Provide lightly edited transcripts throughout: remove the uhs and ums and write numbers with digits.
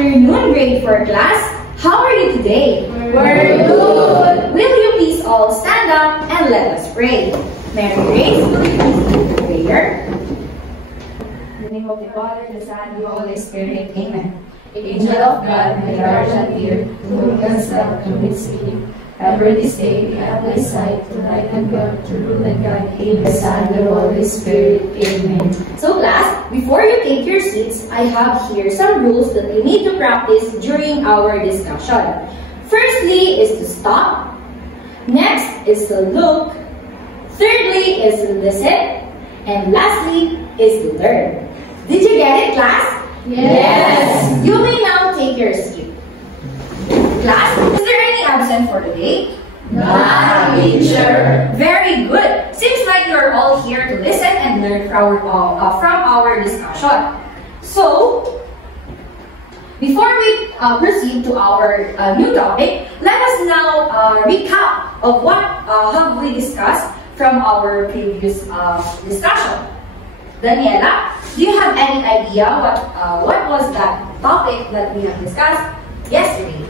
afternoon, grade 4 class. How are you today? We're good. Will you please all stand up and let us pray? Mary Grace, will you please lead the prayer? In the name of the Father, the Son, and the Holy Spirit. Amen. Angel of God, my guardian dear, to whom canst thou commit sleep, ever this day we have thy sight, to light and God, to rule and guide, in the Son, and the Holy Spirit. Amen. So class, before you take your seats, I have here some rules that you need to practice during our discussion. Firstly is to stop. Next is to look. Thirdly is to listen. And lastly is to learn. Did you get it, class? Yes. You may now take your seat. Class, is there any absent for today? None, teacher. Very good. Seems like you're all here to listen and learn from our discussion. So, before we proceed to our new topic, let us now recap of what have we discussed from our previous discussion. Daniela, do you have any idea what was that topic that we have discussed yesterday?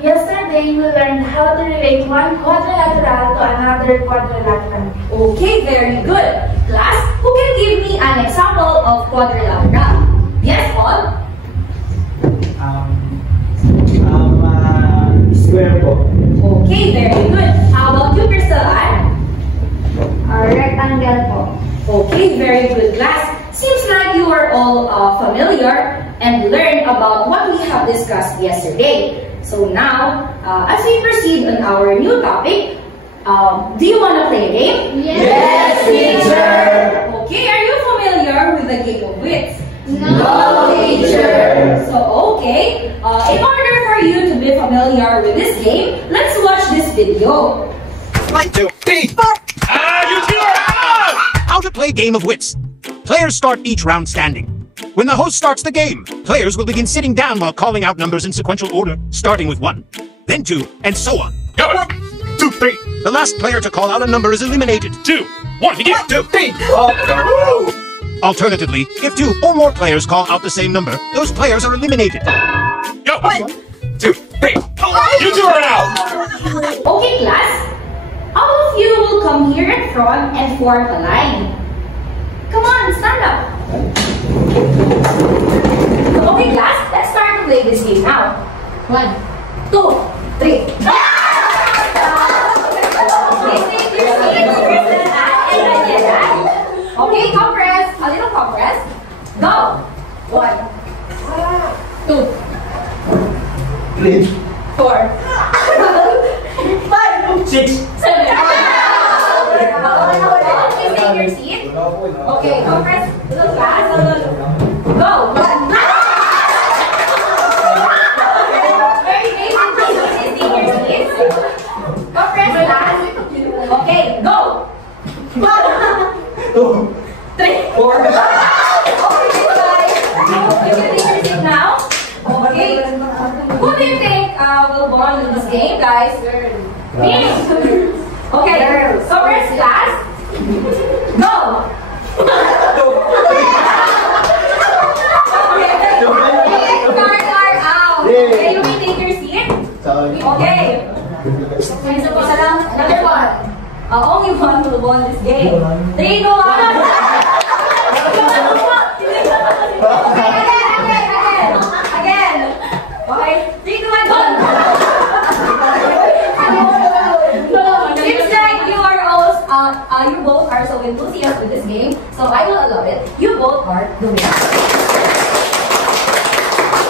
Yesterday, we learned how to relate one quadrilateral to another quadrilateral. Okay, very good. Class, who can give me an example of quadrilateral? Yes, Paul? Square po. Okay, very good. How about you, Crystal Ann? Rectangle po. Okay, very good, class. Seems like you are all familiar and learned about what we have discussed yesterday. So now, as we proceed on our new topic, do you want to play a game? Yes, teacher. Okay, are you familiar with the game of wits? No, teacher. So, okay, in order for you to be familiar with this game, let's watch this video. 1, 2, 3, 4. You two are out! How to play game of wits. Players start each round standing. When the host starts the game, players will begin sitting down while calling out numbers in sequential order, starting with 1, then 2, and so on. Go! 1, 2, 3. The last player to call out a number is eliminated. 2, 1, begin! 1, 2, 3. Alternatively, if 2 or more players call out the same number, those players are eliminated. Go! 1, 2, 3. You two are out! Okay, class. All of you will come here in front and form a line. Come on, stand up. Okay, class, let's start to play this game now. 1, 2, 3. Okay, compress. A little compress. Go. 1, 2, 3, 4, 5, 6. 7. Please take your seat. Okay, compress. Little fast. Go. 1. Very basic. Please take your seat. Compress last. Okay, go. 1, 2, 3, 4. Okay, you can take your seat now. Okay. Who do you think will won in this game, guys? Me. Okay. Compress last. Go. Okay, you may take your seat. Okay. Another one. Only one will won this game. 3, 2, 1. Again. Okay. 3, 2, 1, go. Seems like you are all, you both are so enthusiastic with this game, so I will allow it. You both are the winners.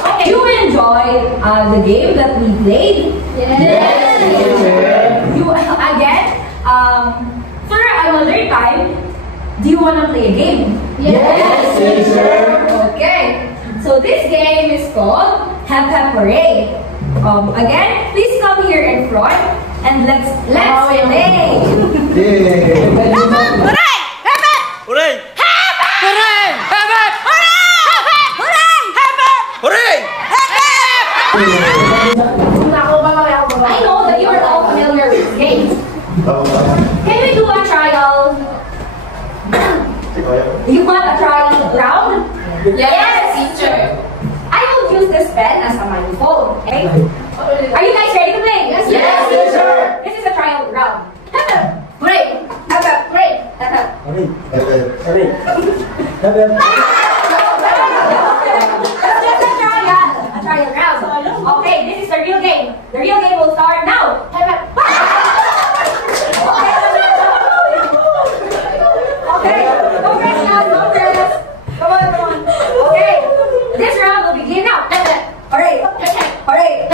Okay, you enjoyed the game that we played? Yes, teacher. You again, for another time, do you want to play a game? Yes, teacher. Okay, so this game is called Hep Hep Hooray. Again, please come here in front and let's play. Hooray! I know that you are all familiar with this game. Can we do a trial? You want a trial round? Yes, teacher. I will choose use this pen as a microphone. Okay? Are you guys ready to play? Yes, teacher. This is a trial round. Break. Break. That's a trial round. Okay, this is the real game. The real game will start now. Okay, don't press now, don't press. Come on. Okay, this round will begin now. Alright. Okay,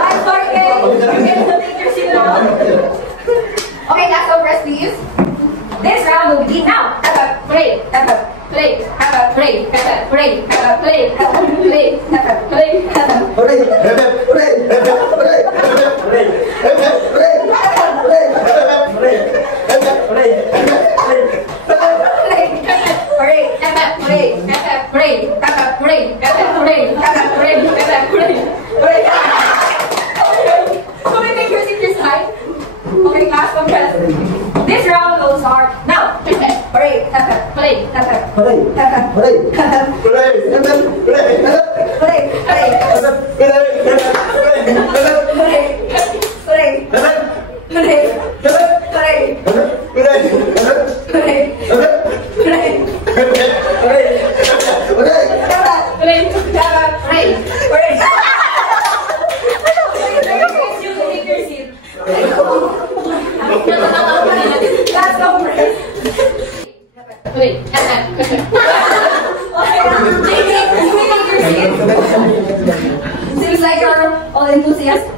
I'm sorry guys. You get to take your seat now. Okay, last don't press please. This round will begin now. Play. Okay, last one press. This round will start now. Seems like you're all enthusiastic.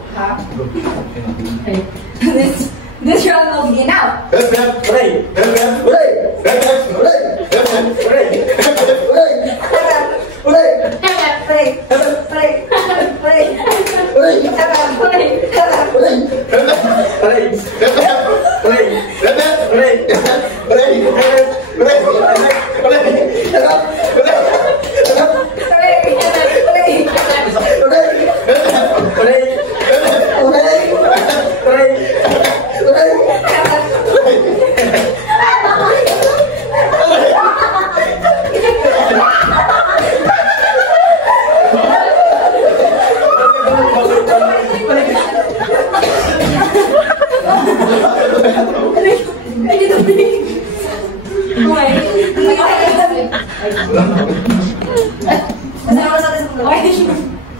This round will begin now.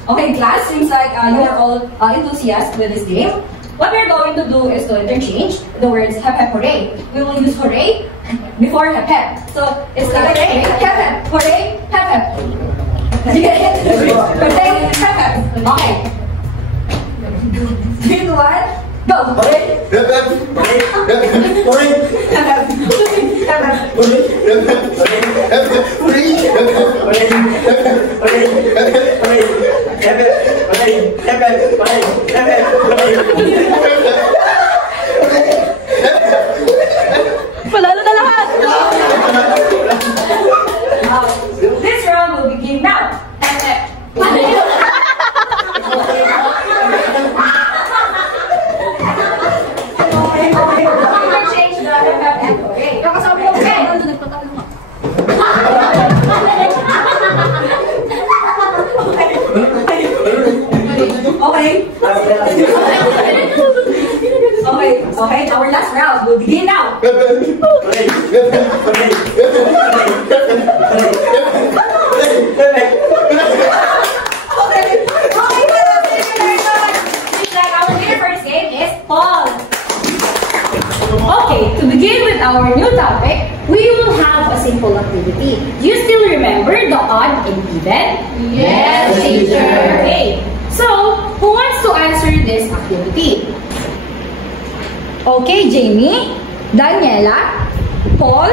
Okay, class, seems like you are all enthusiastic with this game. What we're going to do is to interchange the words hep hep hooray. We will use hooray before hep hep. So it's like hooray, hep hep, hooray, hep hep. Did you get it? Hooray, hep hep. Okay. 3, 2, 1, go! Hooray! Hep hep, hooray, hep hep, hooray, hep hep, hep hep, hooray, hep hep, hep hep, hooray, hep hep, hooray, hep hep, hooray, hep hep, hooray. Palalo na lahat! This round will begin now. Change the okay. Okay, our last round will begin now. Our winner for this game is Paul. Okay, to begin with our new topic, we will have a simple activity. Do you still remember the odd and even? Yes, teacher. Okay, so who wants to answer this activity? Okay, Jamie, Daniela, Paul,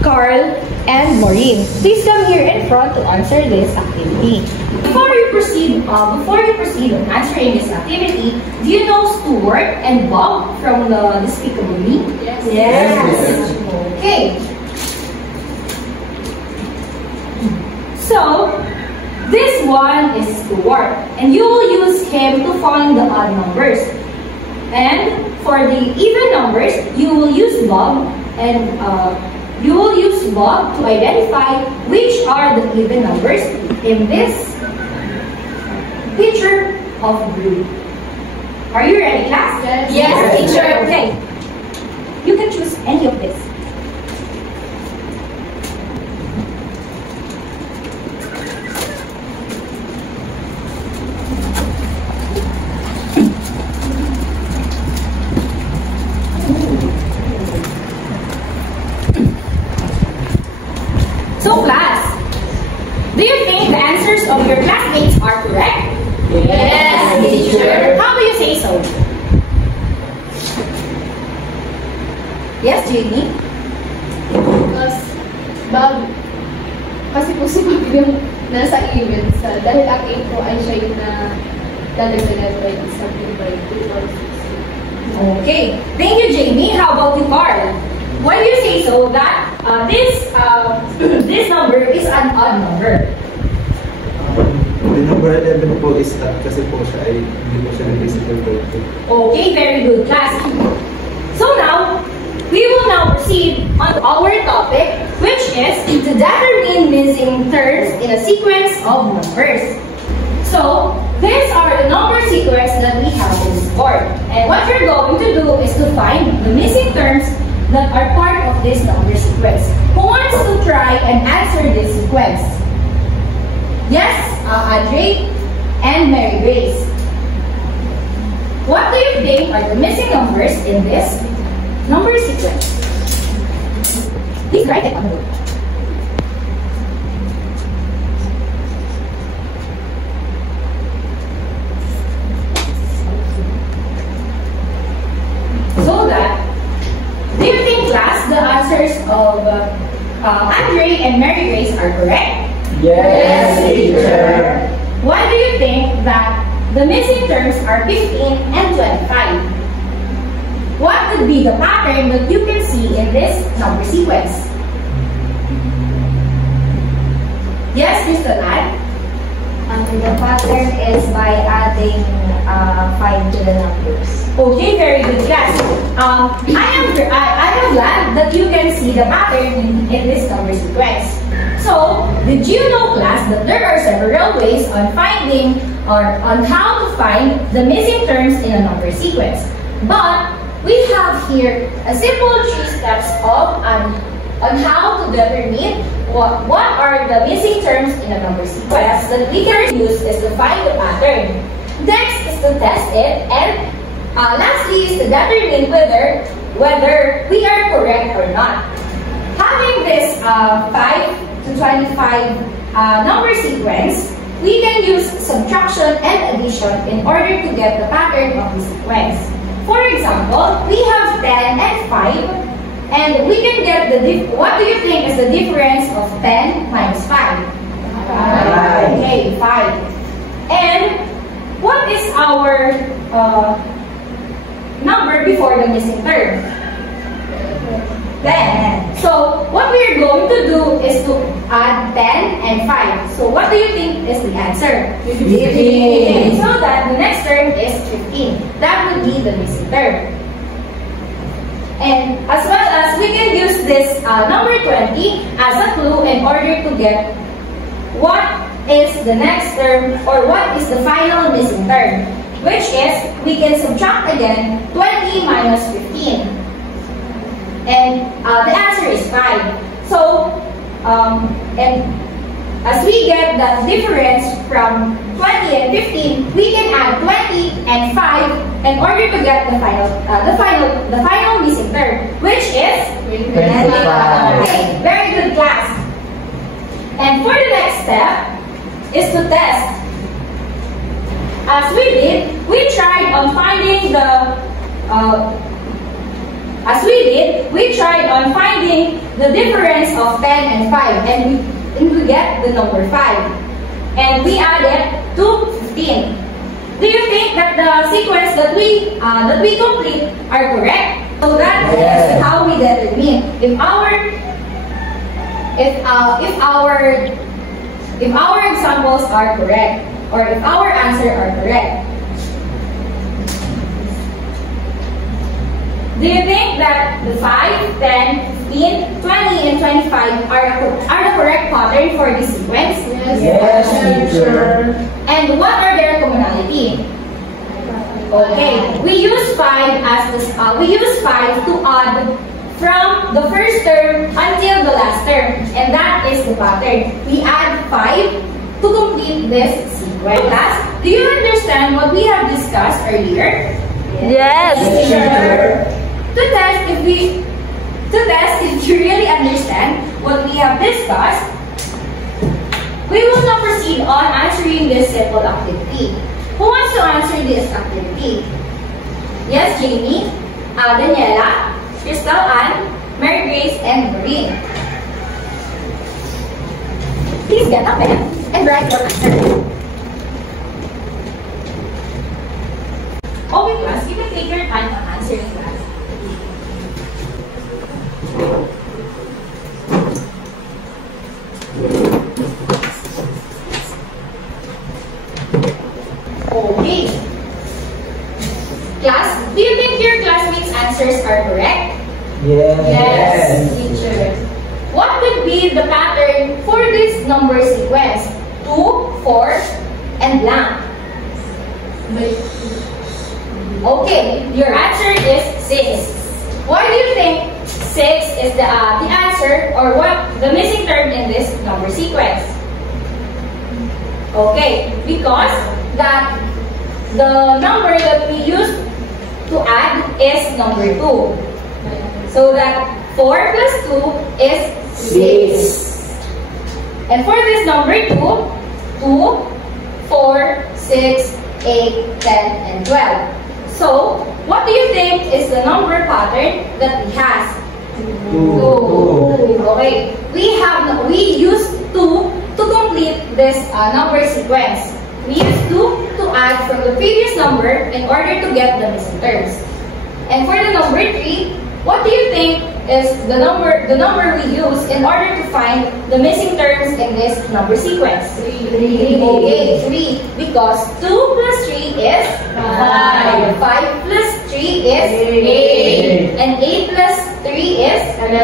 Carl, and Maureen. Please come here in front to answer this activity. Before you proceed on answering this activity, do you know Stuart and Bob from the Despicable Me? Yes. Yes. Okay. So, this one is Stuart, and you will use him to find the odd numbers. And for the even numbers, you will use Bob, and you will use log to identify which are the even numbers in this picture of blue. Are you ready, class? Yes, teacher. Okay. You can choose any of this. So class, do you think the answers of your classmates are correct? Yes, teacher. How do you say so? Yes, Jamie? Kasi po si Pag yung nasa even sa, dahil ang 8 po ay siya yung na dadagdagan by something by 2 or 6. Okay. Thank you, Jamie. How about you, Carl? Why do you say so that this number is an odd number? The number 11 po is odd kasi po siya ay hindi po siya divisible by 2. Okay, very good, class. So now, we will now proceed on our topic, which is to determine missing terms in a sequence of numbers. So, these are the number sequence that we have in this board. And what you're going to do is to find the missing terms that are part of this number sequence. Who wants to try and answer this sequence? Yes, Andre and Mary Grace. What do you think are the missing numbers in this number sequence? Please write it on the board. So that, do you think, class, the answers of Andre and Mary Grace are correct? Yes, teacher. Why do you think that the missing terms are 15 and 25? What could be the pattern that you can see in this number sequence? Yes, Mr. Lad? The pattern is by adding 5 to the numbers. Okay, very good, class. I am glad that you can see the pattern in this number sequence. So, did you know, class, that there are several ways on finding or on how to find the missing terms in a number sequence? But we have here a simple 3 steps on how to determine what are the missing terms in a number sequence that we can use is to find the pattern. Next is to test it, and lastly is to determine whether we are correct or not. Having this 5 to 25 number sequence, we can use subtraction and addition in order to get the pattern of the sequence. For example, we have 10 and 5. And we can get what do you think is the difference of 10 minus 5? Okay, 5. And what is our number before the missing term? 10. So what we are going to do is to add 10 and 5. So what do you think is the answer? 15. So that the next term is 15. That would be the missing term. And as well as we can use this number 20 as a clue in order to get what is the next term or what is the final missing term, which is we can subtract again 20 minus 15. And the answer is 5. So, and as we get the difference from 20 and 15, we can add 20 and 5 in order to get the final missing term, which is 25. Okay, very good, class. And for the next step is to test. As we did, we tried on finding the difference of 10 and 5, and we get the number 5. And we added to 15. Do you think that the sequence that we complete are correct? So that is how we determine if our examples are correct or if our answer are correct. Do you think that the 5, 10, between 20 and 25 are the correct pattern for this sequence? Yes, teacher. And what are their commonality? Okay, we use 5 to add from the first term until the last term, and that is the pattern. We add 5 to complete this sequence. Class, do you understand what we have discussed earlier? Yes, teacher. To test if you really understand what we have discussed, we will now proceed on answering this simple activity. Who wants to answer this activity? Yes, Jamie, Daniela, Crystal Ann, Mary Grace, and Maureen. Please get up and write your answer. Okay, class, you can take your time on answering that. Okay. Class, do you think your classmates' answers are correct? Yes, teacher. What would be the pattern for this number sequence? 2, 4, and blank. Okay, your answer is 6. Why do you think 6 is the answer, or what the missing term in this number sequence? Okay, because that the number that we use to add is number 2. So that 4 plus 2 is 6. And for this number 2, 2, 4, 6, 8, 10, and 12. So, what do you think is the number pattern that we have? 2. Okay. We use 2 to complete this number sequence. We use 2 to add from the previous number in order to get the missing terms. And for the number 3, what do you think is the number we use in order to find the missing terms in this number sequence? 3. Okay, 3. Because 2 plus 3 is 5. 5 plus 3 is 8. And 8 plus 3 is 11.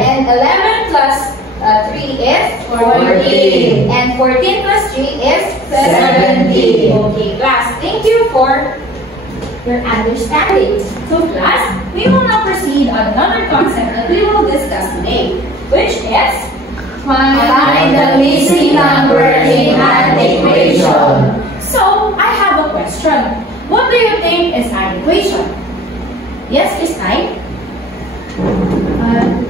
And 11 plus 3 is 14. And 14 plus 3 is 17. Okay, class, thank you for your understanding. So class, we will now proceed on another concept that we will discuss today, which is Find the missing number in an equation. So, I have a question. What do you think is an equation? Yes, Christine?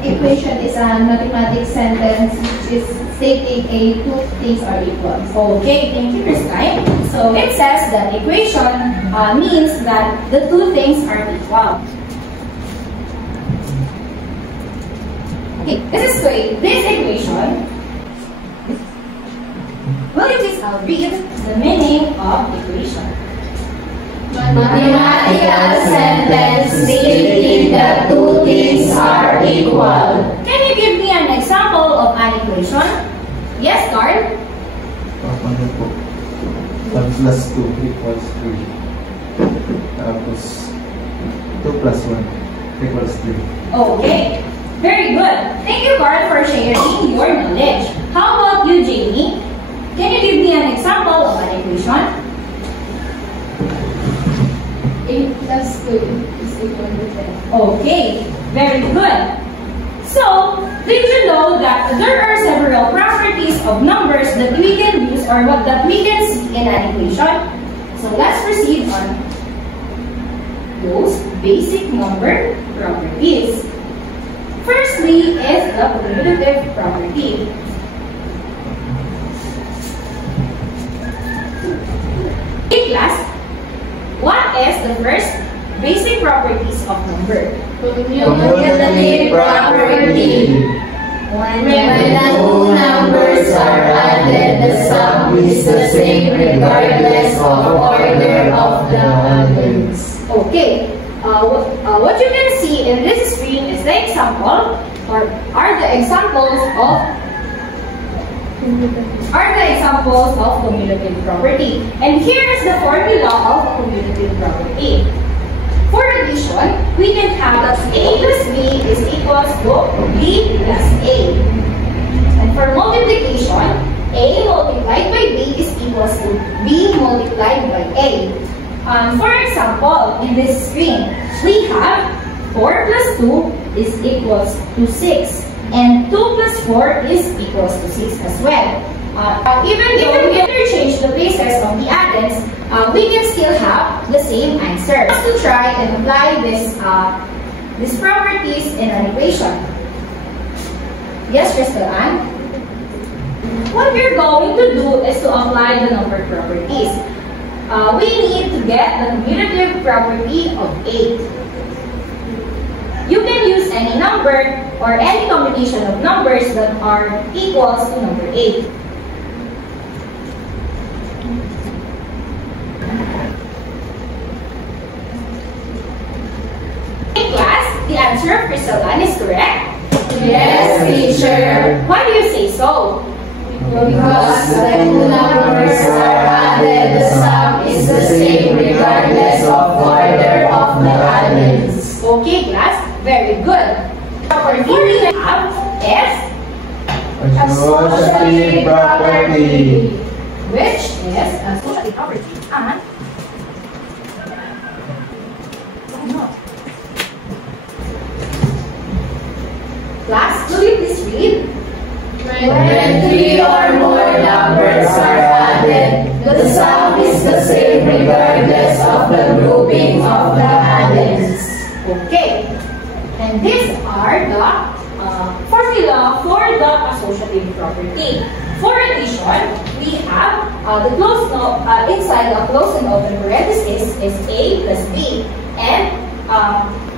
Equation is a mathematical sentence which is stating two things are equal. Okay, thank you, Christine. So it says that equation means that the two things are equal. Okay, this equation. Will you please read the meaning of equation? Mathematical sentence stating that two things are equal. Can you give me an example of an equation? Yes, Carl? Ano po? 1 plus 2 equals 3. Tapos 2 plus 1 equals 3. Okay, very good. Thank you, Carl, for sharing your knowledge. How about you, Jamie? Can you give me an example of an equation? 8 plus 2 is equal to 10. Okay, very good. So, did you know that there are several properties of numbers that we can use or that we can see in an equation? So, let's proceed on those basic number properties. Firstly is the cumulative property. In class, what is the first basic properties of number? Cumulative property. When the two numbers are added, the sum is the same regardless of order of the elements. Okay, what you can see in this screen is the example, or are the examples of cumulative property. And here is the formula of cumulative property. For a addition, we can have that A plus B is equals to B plus A. And for multiplication, A multiplied by B is equals to B multiplied by A. For example, in this screen, we have 4 plus 2 is equals to 6. And 2 plus 4 is equals to 6 as well. Even though we interchange the places of the addends, we can still have the same answer. Let's to try and apply these properties in an equation. Yes, Crystal Ann? What we're going to do is to apply the number properties. We need to get the commutative property of 8. You can use any number or any combination of numbers that are equals to number 8. In class, the answer of Crystal Ann is correct? Yes, teacher. Why do you say so? Because when two numbers are added, the sum is the same regardless of order of the addends. Okay, class. Very good. Property we have is Associative property. which is associative property. Class, will you please read? When 3 or more numbers are added, the sum is the same regardless of the grouping of the addends. Okay. And these are the formula for the associative property. For addition, we have inside the closed and open parenthesis is A plus B and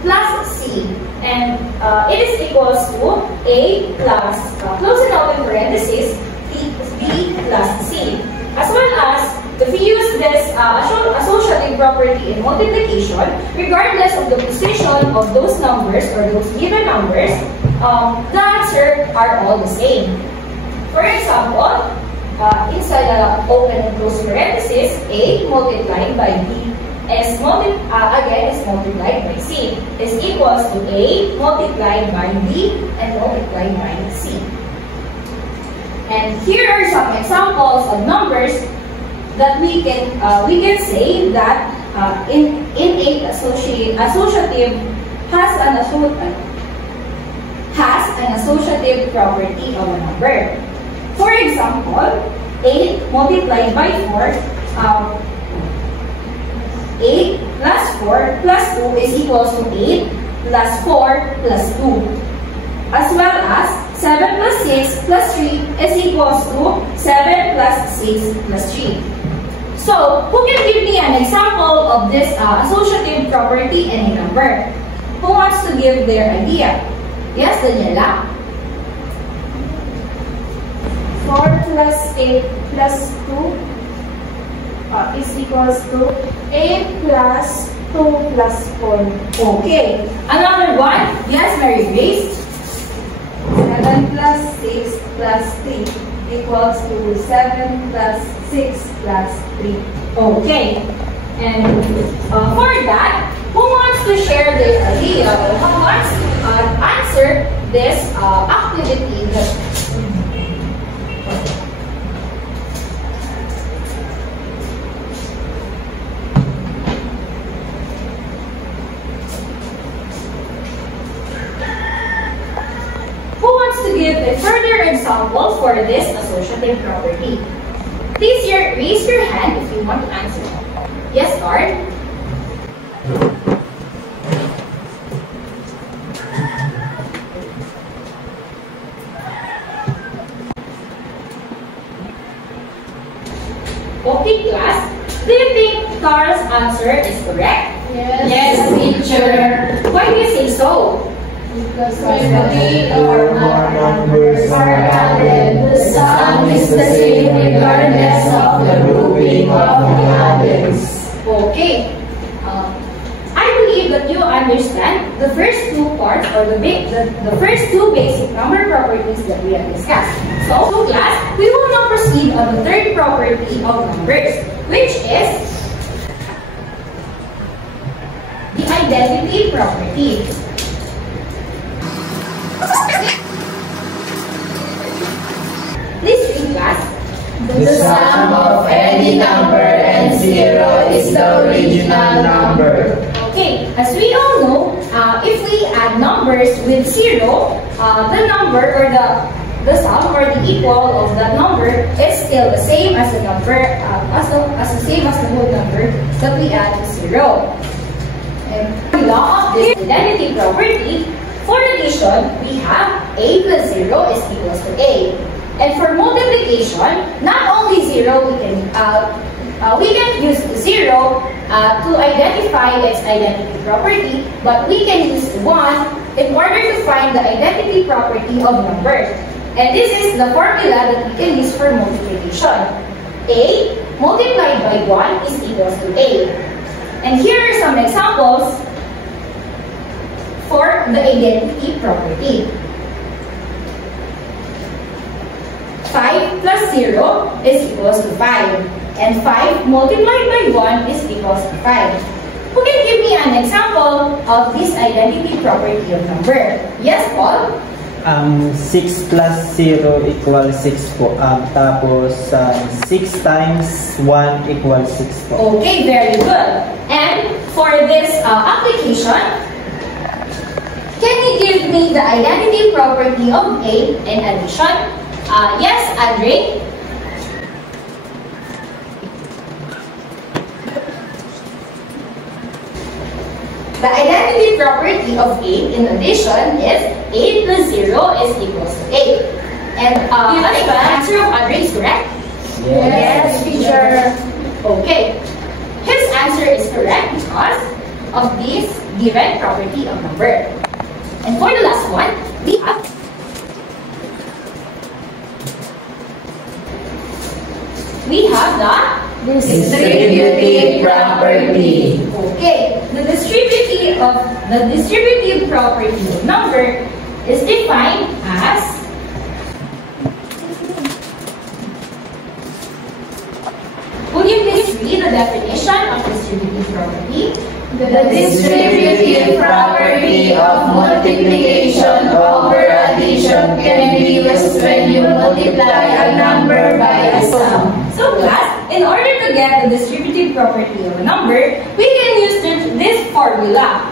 plus C. And it is equals to A plus close and open parenthesis B plus C. As well as, if we use this associative property in multiplication, regardless of the position of those numbers or those given numbers, the answer are all the same. For example, inside the open and closed parenthesis, A multiplied by B is multiplied by C is equals to A multiplied by B and multiplied by C. And here are some examples of numbers that we can say that in a associative has an associative property of a number. For example, 8 multiplied by 4, 8 plus 4 plus 2 is equals to 8 plus 4 plus 2. As well as 7 plus 6 plus 3 is equals to 7 plus 6 plus 3. So, who can give me an example of this associative property in a number? Who wants to give their idea? Yes, Daniela? 4 plus 8 plus 2 is equals to 8 plus 2 plus 4. Okay. Another one? Yes, Mary Grace? 7 plus 6 plus 3 equals to 7 plus 6 plus 3. Okay. And for that, who wants to share their idea or who wants to answer this activity? Who wants to give a further example for this associative property? Please raise your hand if you want to answer. Yes, Lord? Okay, class. Do you think Carl's answer is correct? Yes, teacher. Why do you say so? Because when 3 or more numbers are added, the sum is the same regardless of the grouping of the addends. Okay. I believe that you understand the first two parts or the first two basic number properties that we have discussed. So, class, we will now proceed on the third property of numbers, which is the identity property. Please read, class. The sum of any number and 0 is the original number. Okay, as we all know, if we add numbers with 0, the number or the sum or the equal of that number is still the same as the number as the whole number that we add to 0. And the law of this identity property, for addition, we have a plus 0 is equals to a. And for multiplication, not only 0 we can use 0 to identify its identity property, but we can use 1 in order to find the identity property of numbers. And this is the formula that we can use for multiplication. A multiplied by 1 is equals to a. And here are some examples for the identity property. 5 plus 0 is equals to 5. And 5 multiplied by 1 is equals to 5. Who can give me an example of this identity property of number? Yes, Paul? 6 plus 0 equals 6 po. Tapos 6 times 1 equals 6 po. Okay, very good. And for this application, can you give me the identity property of A in addition? Yes, Andre? The identity property of A in addition is A plus 0 is equals to A. And the answer of Andre is correct? Yes, teacher. Okay. His answer is correct because of this given property of number. And for the last one, we have the Distributive property. Okay, the distributive property of number is defined as would you please read the definition of distributive property? The distributive property of multiplication over addition can be used when you multiply a number by a sum. So class, in order to get the distributive property of a number, we can use this formula.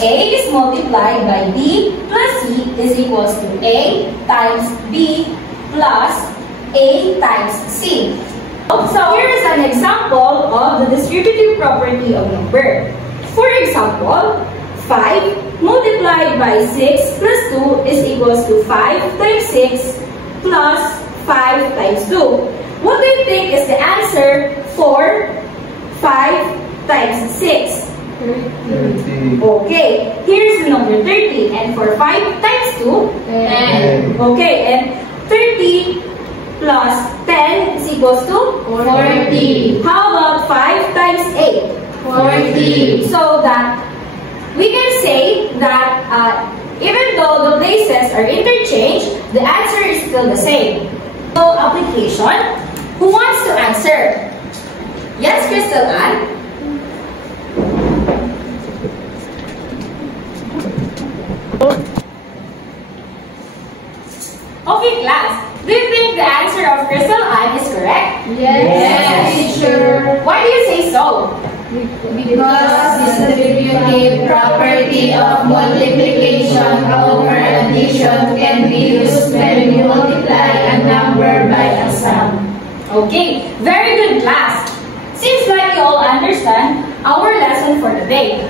A is multiplied by B plus C is equals to A times B plus A times C. So here is an example of the distributive property of number. For example, 5 multiplied by 6 plus 2 is equals to 5 times 6 plus 5 times 2. What do you think is the answer for 5 times 6? 30. Okay, here's the number 30. And for 5 times 2? 10. Okay, and 30 plus 10 is equals to? 40. How about 5 times 8? 40. So that we can say that even though the places are interchanged, the answer is still the same. So application, who wants to answer? Yes, Crystal Ann? Okay, class. Do you think the answer of Crystal Ann is correct? Yes, teacher. Why do you say so? Because the distributive property of multiplication over addition can be used when you multiply a number by a sum. Okay, very good, class. Seems like you all understand our lesson for today.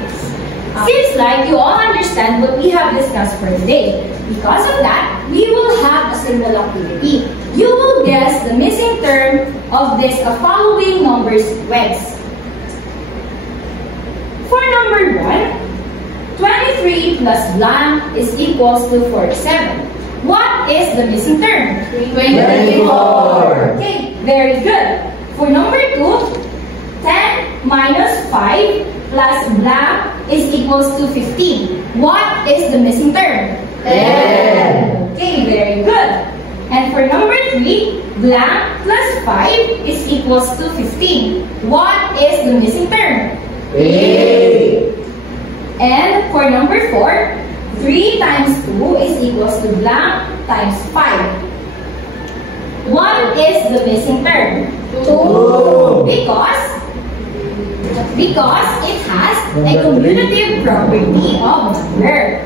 Seems like you all understand what we have discussed for today. Because of that, we will have a simple activity. You will guess the missing term of this following number sequence. For number 1, 23 plus blank is equals to 47. What is the missing term? 24. Okay, very good. For number 2, 10 minus 5 plus blank is equals to 15. What is the missing term? 10. Okay, very good. And for number 3, blank plus 5 is equals to 15. What is the missing term? 8. number 4, 3 times 2 is equals to blank times 5. What is the missing term? 2. Because it has a commutative property of number.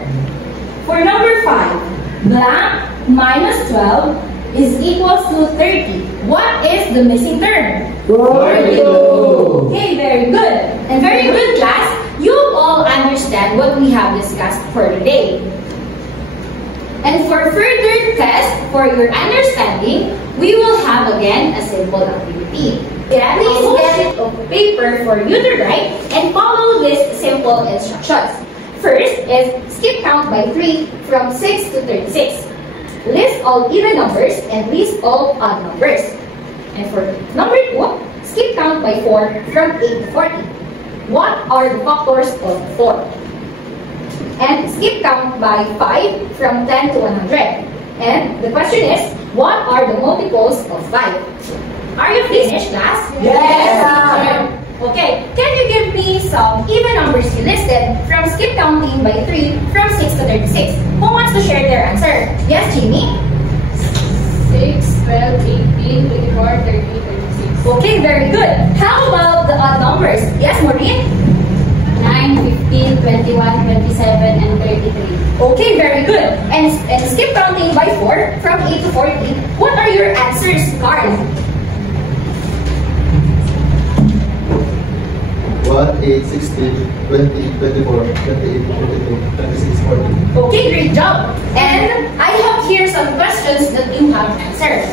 For number 5, blank minus 12 is equals to 30. What is the missing term? 42. Okay, very good. And very good, class. You all understand what we have discussed for today. And for further test for your understanding, we will have again a simple activity. Please get it on paper for you to write and follow these simple instructions. First is skip count by 3 from 6 to 36. List all even numbers and list all odd numbers. And for number 2, skip count by 4 from 8 to 40. What are the factors of 4? And skip count by 5 from 10 to 100. And the question is, what are the multiples of 5? Are you finished, class? Yes, Okay, can you give me some even numbers you listed from skip counting by 3 from 6 to 36? Who wants to share their answer? Yes, Jimmy? 6, 12, 18, 24, 30, 36. Okay, very good. How about the odd numbers? Yes, Maureen? 9, 15, 21, 27, and 33. Okay, very good. And skip counting by 4 from 8 to 40. What are your answers, Carl? 1, 8, 16, 20, 24, 28, 22, 26, 40. Okay, great job. And I have here some questions that you have answered.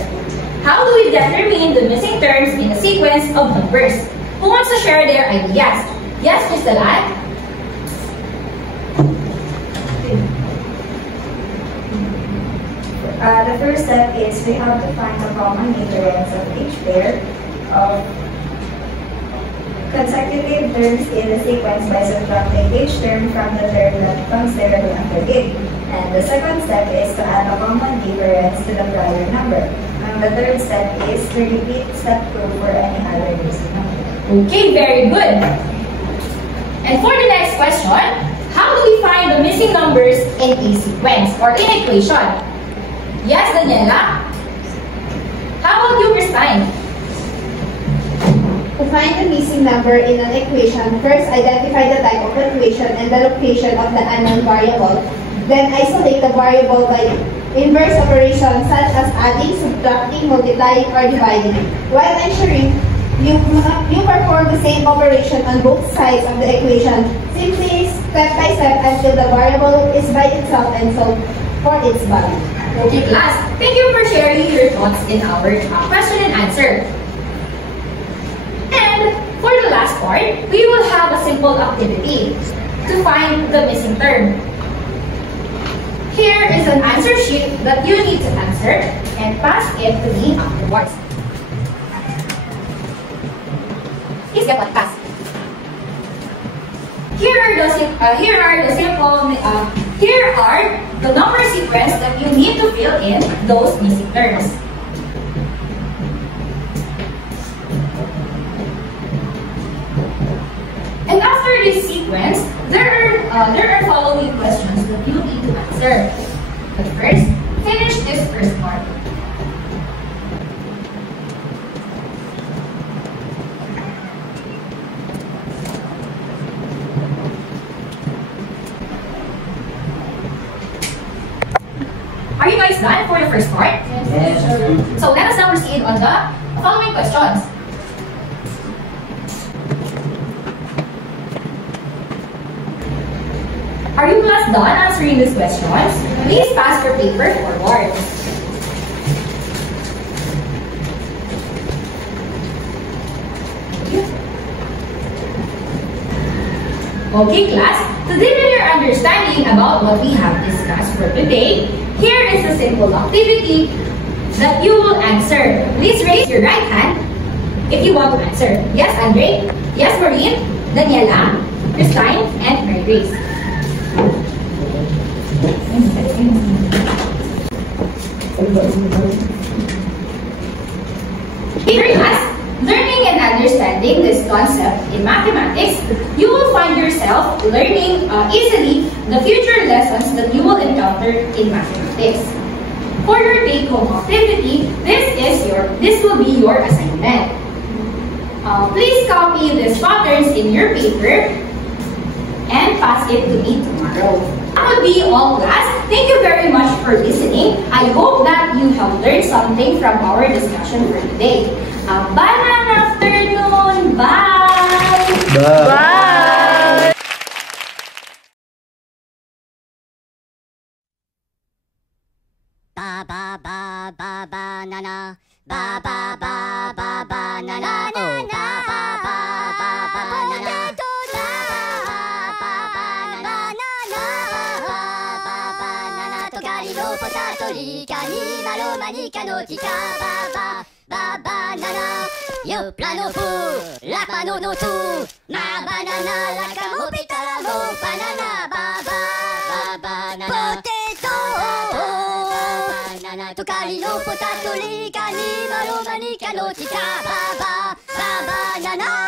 How do we determine the missing terms in a sequence of numbers? Who wants to share their ideas? Yes, Ms. Dalan? The first step is we have to find the common difference of each pair of consecutive terms in the sequence by subtracting each term from the term that comes directly after it. And the second step is to add a common difference to the prior number. And the third step is to repeat step 2 for any other missing number. Okay, very good. And for the next question, how do we find the missing numbers in a sequence or in equation? Yes, Daniela? How about you, Christine? To find the missing number in an equation, first identify the type of equation and the location of the unknown variable. Then isolate the variable by inverse operations such as adding, subtracting, multiplying, or dividing. While measuring, you perform the same operation on both sides of the equation, simply step by step until the variable is by itself and solve for its value. Okay, class. Thank you for sharing your thoughts in our question and answer. And for the last part, we will have a simple activity to find the missing term. Here is an answer sheet that you need to answer and pass it to me afterwards. Please get one pass. Here are the number sequence that you need to fill in those missing terms. And after this sequence, there are following questions that you need to answer. But first, finish this first part. Are you guys done for the first part? Yes, sir. So let us now proceed on the following questions. Are you class done answering these questions? Please pass your paper forward. Okay, class. To deepen your understanding about what we have discussed for today, here is a simple activity that you will answer. Please raise your right hand if you want to answer. Yes, Andre? Yes, Maureen? Daniela? Christine? And Mary Grace. Here, class, learning and understanding comprehending this concept in mathematics, you will find yourself learning easily the future lessons that you will encounter in mathematics. For your take-home activity, this will be your assignment. Please copy these patterns in your paper and pass it to me tomorrow. That would be all, class. Thank you very much for listening. I hope that you have learned something from our discussion for today. Bye afternoon. Bye. Bye. Ba ba ba ba banana. Ba ba ba ba banana. Oh, ba ba ba ba banana. Yo plano fu, la pano no tu, ma banana la camopita mo banana baba banana potato banana tocali no potato li cani malo manica no tica baba banana